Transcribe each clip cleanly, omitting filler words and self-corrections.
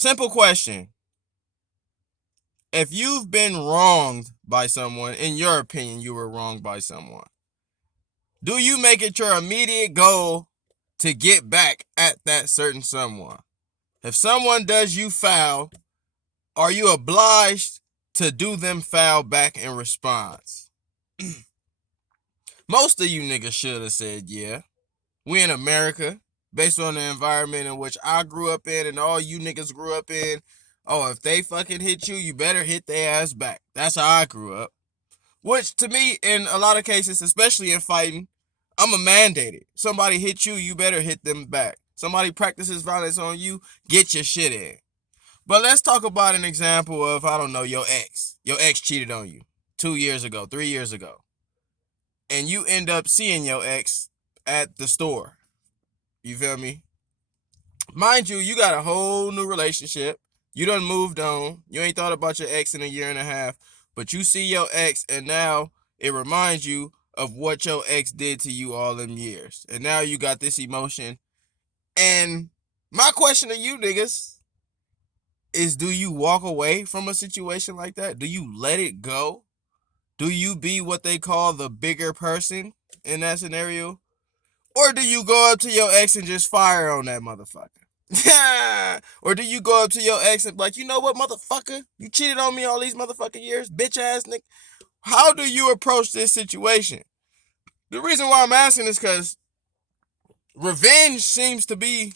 Simple question. If you've been wronged by someone, in your opinion, you were wronged by someone, do you make it your immediate goal to get back at that certain someone? If someone does you foul, are you obliged to do them foul back in response? Most of you niggas should have said yeah. We in America, based on the environment in which I grew up in and all you niggas grew up in. Oh, if they fucking hit you, you better hit their ass back. That's how I grew up. Which to me, in a lot of cases, especially in fighting, I'm a mandated. Somebody hit you, you better hit them back. Somebody practices violence on you, get your shit in. But let's talk about an example of, I don't know, your ex. Your ex cheated on you 2 years ago, 3 years ago. And you end up seeing your ex at the store. You feel me? Mind you, you got a whole new relationship. You done moved on. You ain't thought about your ex in a year and a half. But you see your ex, and now it reminds you of what your ex did to you all them years. And now you got this emotion. And my question to you niggas is, do you walk away from a situation like that? Do you let it go? Do you be what they call the bigger person in that scenario? Or do you go up to your ex and just fire on that motherfucker? Or do you go up to your ex and be like, you know what, motherfucker? You cheated on me all these motherfucking years, bitch ass nigga. How do you approach this situation? The reason why I'm asking is because revenge seems to be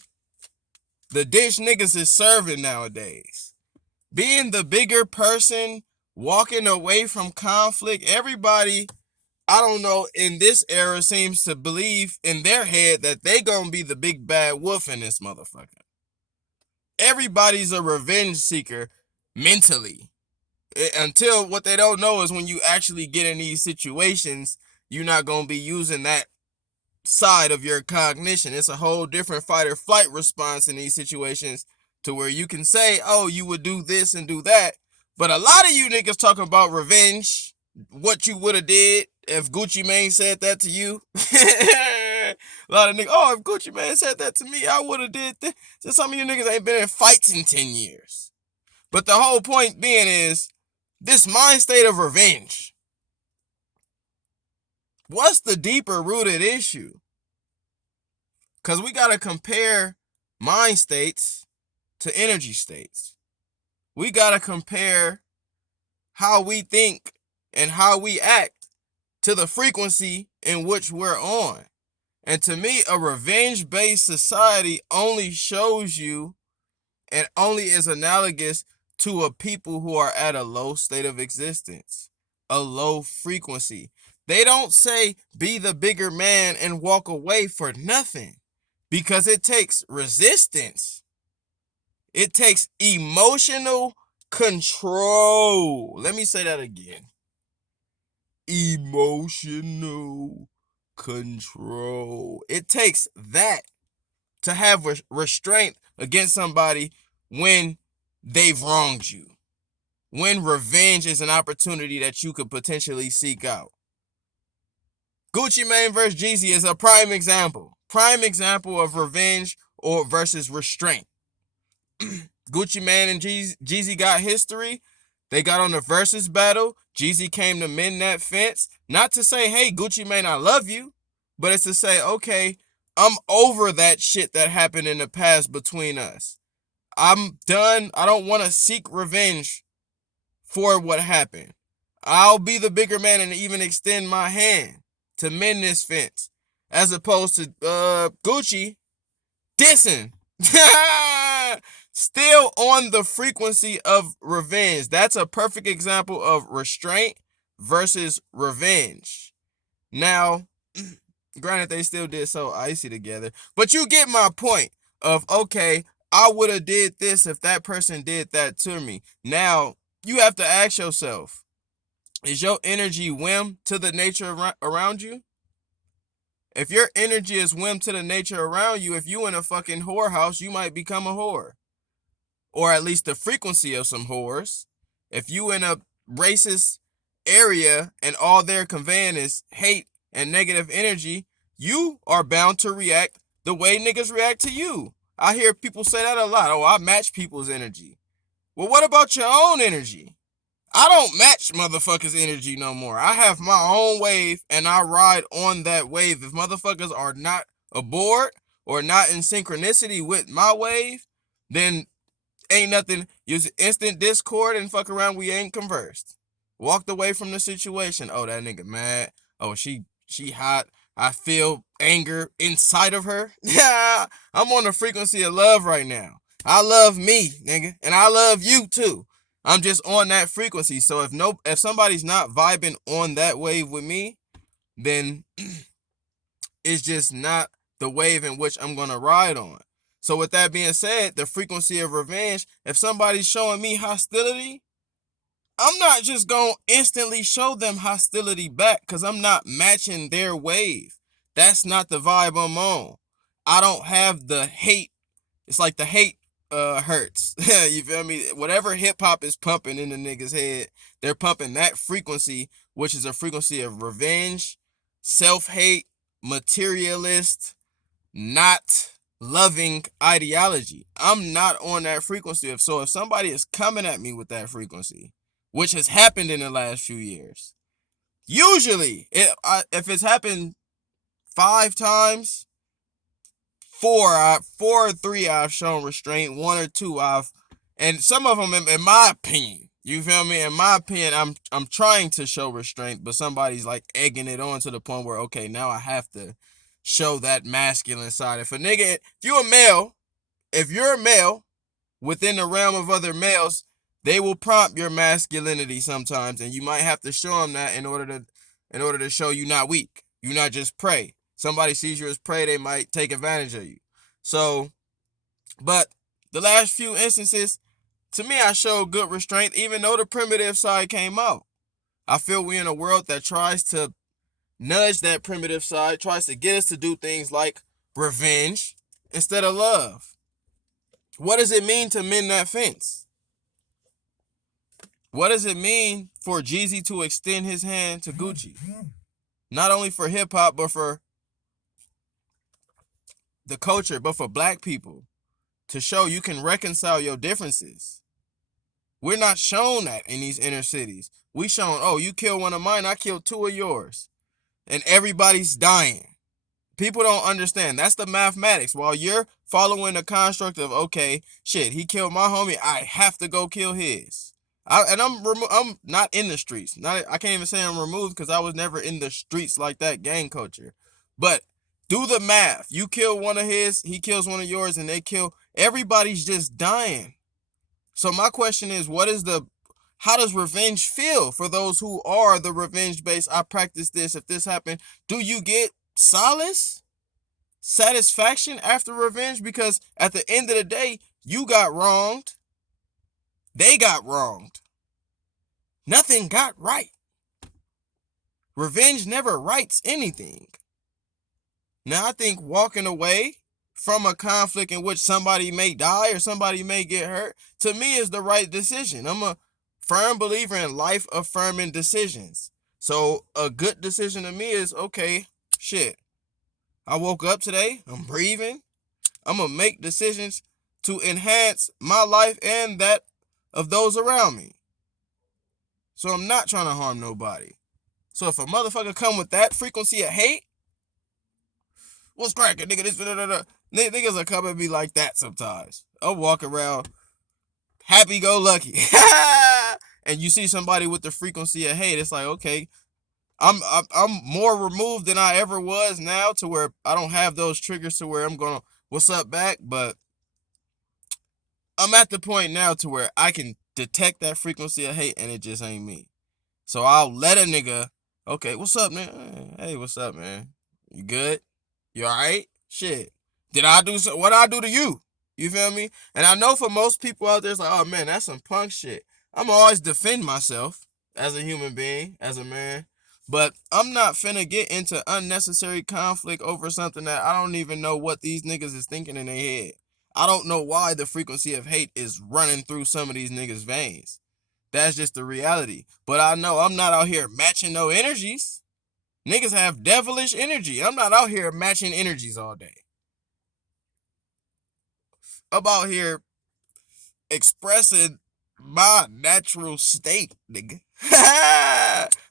the dish niggas is serving nowadays. Being the bigger person, walking away from conflict, everybody, I don't know, in this era seems to believe in their head that they gonna be the big bad wolf in this motherfucker. Everybody's a revenge seeker mentally. Until what they don't know is when you actually get in these situations, you're not gonna be using that side of your cognition. It's a whole different fight or flight response in these situations to where you can say, oh, you would do this and do that. But a lot of you niggas talking about revenge, what you would have did if Gucci Mane said that to you. A lot of niggas, oh, if Gucci Mane said that to me, I would have did this. So some of you niggas ain't been in fights in 10 years. But the whole point being is, this mind state of revenge, what's the deeper rooted issue? Because we got to compare mind states to energy states. We got to compare how we think and how we act to the frequency in which we're on. And to me, a revenge-based society only shows you and only is analogous to a people who are at a low state of existence, a low frequency. They don't say be the bigger man and walk away for nothing, because it takes resistance. It takes emotional control. Let me say that again. Emotional control. It takes that to have restraint against somebody when they've wronged you. When revenge is an opportunity that you could potentially seek out. Gucci Mane versus Jeezy is a prime example. Prime example of revenge or versus restraint. Gucci Mane and Jeezy got history. They got on the versus battle. Jeezy came to mend that fence. Not to say, hey, Gucci Mane, I love you. But it's to say, okay, I'm over that shit that happened in the past between us. I'm done. I don't want to seek revenge for what happened. I'll be the bigger man and even extend my hand to mend this fence. As opposed to Gucci dissing. Still on the frequency of revenge. That's a perfect example of restraint versus revenge. Now, granted, they still did so icy together, but you get my point of, okay, I would have did this if that person did that to me. Now, you have to ask yourself, is your energy whim to the nature around you? If your energy is whim to the nature around you, if you in a fucking whorehouse, you might become a whore. Or at least the frequency of some whores. If you in a racist area and all they're conveying is hate and negative energy, you are bound to react the way niggas react to you. I hear people say that a lot. Oh, I match people's energy. Well, what about your own energy? I don't match motherfuckers' energy no more. I have my own wave and I ride on that wave. If motherfuckers are not aboard or not in synchronicity with my wave, then ain't nothing. Use instant discord and fuck around. We ain't conversed. Walked away from the situation. Oh, that nigga mad. Oh, she hot. I feel anger inside of her. Yeah, I'm on the frequency of love right now. I love me, nigga, and I love you too. I'm just on that frequency. So if somebody's not vibing on that wave with me, then it's just not the wave in which I'm gonna ride on. So with that being said, the frequency of revenge, if somebody's showing me hostility, I'm not just gonna instantly show them hostility back because I'm not matching their wave. That's not the vibe I'm on. I don't have the hate. It's like the hate hurts. You feel me? Whatever hip hop is pumping in the nigga's head, they're pumping that frequency, which is a frequency of revenge, self-hate, materialist, not loving ideology. I'm not on that frequency. So if somebody is coming at me with that frequency, which has happened in the last few years, usually if it's happened 5 times, four or three I've shown restraint, one or two and some of them in my opinion, you feel me? In my opinion, I'm trying to show restraint, but somebody's like egging it on to the point where, okay, now I have to show that masculine side. If you're a male within the realm of other males, they will prompt your masculinity sometimes, and you might have to show them that in order to show you not weak. You're not just prey. Somebody sees you as prey, they might take advantage of you. So, but the last few instances, to me, I showed good restraint, even though the primitive side came out. I feel we're in a world that tries to nudge that primitive side, tries to get us to do things like revenge instead of love. What does it mean to mend that fence? What does it mean for Jeezy to extend his hand to Gucci? Not only for hip hop, but for the culture, but for black people, to show you can reconcile your differences. We're not shown that in these inner cities. We shown, oh, you killed one of mine, I killed two of yours. And everybody's dying. People don't understand. That's the mathematics. While you're following the construct of, okay, shit, he killed my homie, I have to go kill his. I'm not in the streets. I can't even say I'm removed because I was never in the streets like that, gang culture. But do the math. You kill one of his, he kills one of yours, and everybody's just dying. So my question is, how does revenge feel for those who are the revenge base? I practice this. If this happened, do you get solace, satisfaction after revenge? Because at the end of the day, you got wronged. They got wronged. Nothing got right. Revenge never rights anything. Now, I think walking away from a conflict in which somebody may die or somebody may get hurt, to me, is the right decision. I'm a firm believer in life affirming decisions. So a good decision to me is, okay, shit, I woke up today, I'm breathing, I'm going to make decisions to enhance my life and that of those around me. So I'm not trying to harm nobody. So if a motherfucker come with that frequency of hate, what's cracking, nigga? Niggas will come and be like that sometimes. I'll walk around happy-go-lucky. And you see somebody with the frequency of hate, it's like, okay, I'm more removed than I ever was now, to where I don't have those triggers to where I'm gonna, what's up back? But I'm at the point now to where I can detect that frequency of hate and it just ain't me. So I'll let a nigga, okay, what's up, man? Hey, what's up, man? You good? You all right? Shit. What I do to you? You feel me? And I know for most people out there, it's like, oh man, that's some punk shit. I'm always defend myself as a human being, as a man. But I'm not finna get into unnecessary conflict over something that I don't even know what these niggas is thinking in their head. I don't know why the frequency of hate is running through some of these niggas' veins. That's just the reality. But I know I'm not out here matching no energies. Niggas have devilish energy. I'm not out here matching energies all day. I'm out here expressing my natural state, nigga.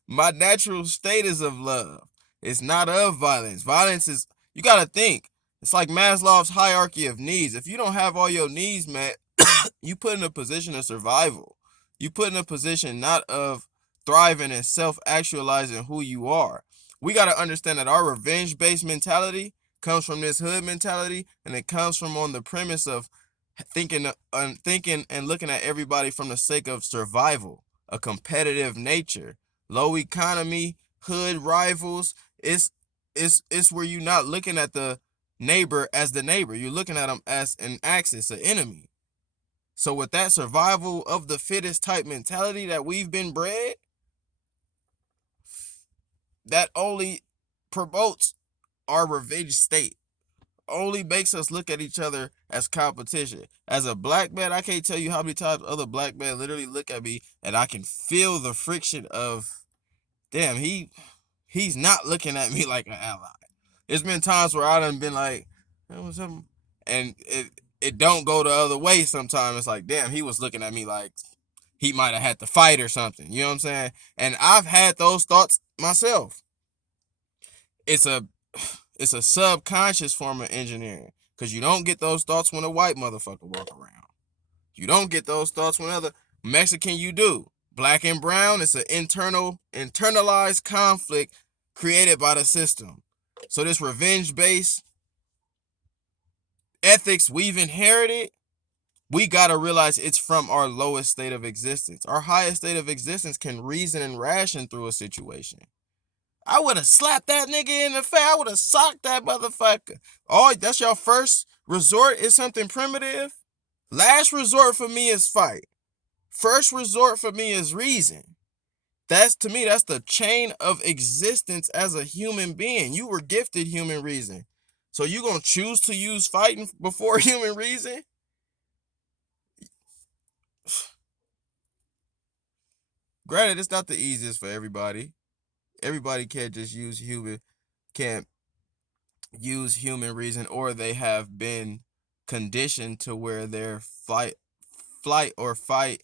My natural state is of love. It's not of violence. Violence is, you gotta think. It's like Maslow's hierarchy of needs. If you don't have all your needs met, you put in a position of survival. You put in a position not of thriving and self-actualizing who you are. We got to understand that our revenge-based mentality comes from this hood mentality, and it comes from on the premise of thinking and looking at everybody from the sake of survival, a competitive nature, low economy, hood rivals. It's where you're not looking at the neighbor as the neighbor. You're looking at them as an axis, an enemy. So with that survival of the fittest type mentality that we've been bred, that only promotes our revenge state. Only makes us look at each other as competition. As a black man, I can't tell you how many times other black men literally look at me and I can feel the friction of, damn, he's not looking at me like an ally. There's been times where I done been like, "Hey, what's up?" And it don't go the other way sometimes. It's like, damn, he was looking at me like he might have had to fight or something. You know what I'm saying? And I've had those thoughts myself. It's a it's a subconscious form of engineering. Cause you don't get those thoughts when a white motherfucker walk around. You don't get those thoughts when other Mexican you do. Black and brown, it's an internalized conflict created by the system. So this revenge-based ethics we've inherited, we gotta realize it's from our lowest state of existence. Our highest state of existence can reason and ration through a situation. I would have slapped that nigga in the face. I would have socked that motherfucker. Oh, that's your first resort is something primitive? Last resort for me is fight. First resort for me is reason. That's, to me, that's the chain of existence as a human being. You were gifted human reason. So you gonna choose to use fighting before human reason? Granted, it's not the easiest for everybody. Everybody can't use human reason, or they have been conditioned to where their flight or fight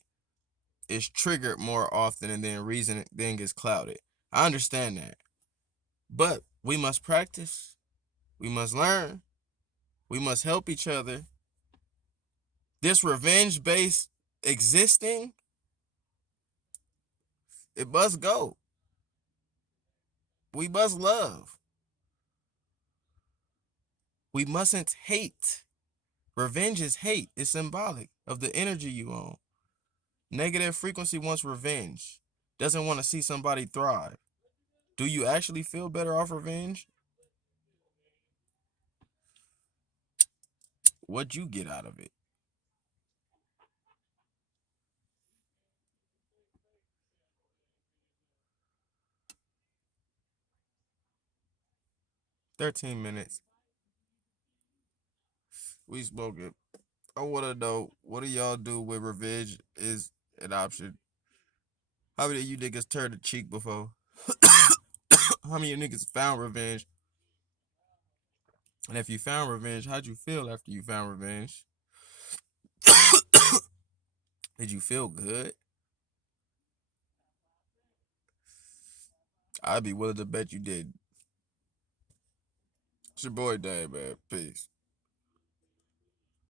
is triggered more often, and then reason then gets clouded. I understand that. But we must practice. We must learn. We must help each other. This revenge based existing, it must go. We must love. We mustn't hate. Revenge is hate. It's symbolic of the energy you own. Negative frequency wants revenge. Doesn't want to see somebody thrive. Do you actually feel better off revenge? What'd you get out of it? 13 minutes. We spoke it. I want to know, what do y'all do when revenge is an option? How many of you niggas turned the cheek before? How many of you niggas found revenge? And if you found revenge, how'd you feel after you found revenge? Did you feel good? I'd be willing to bet you did. It's your boy Dave, man. Peace.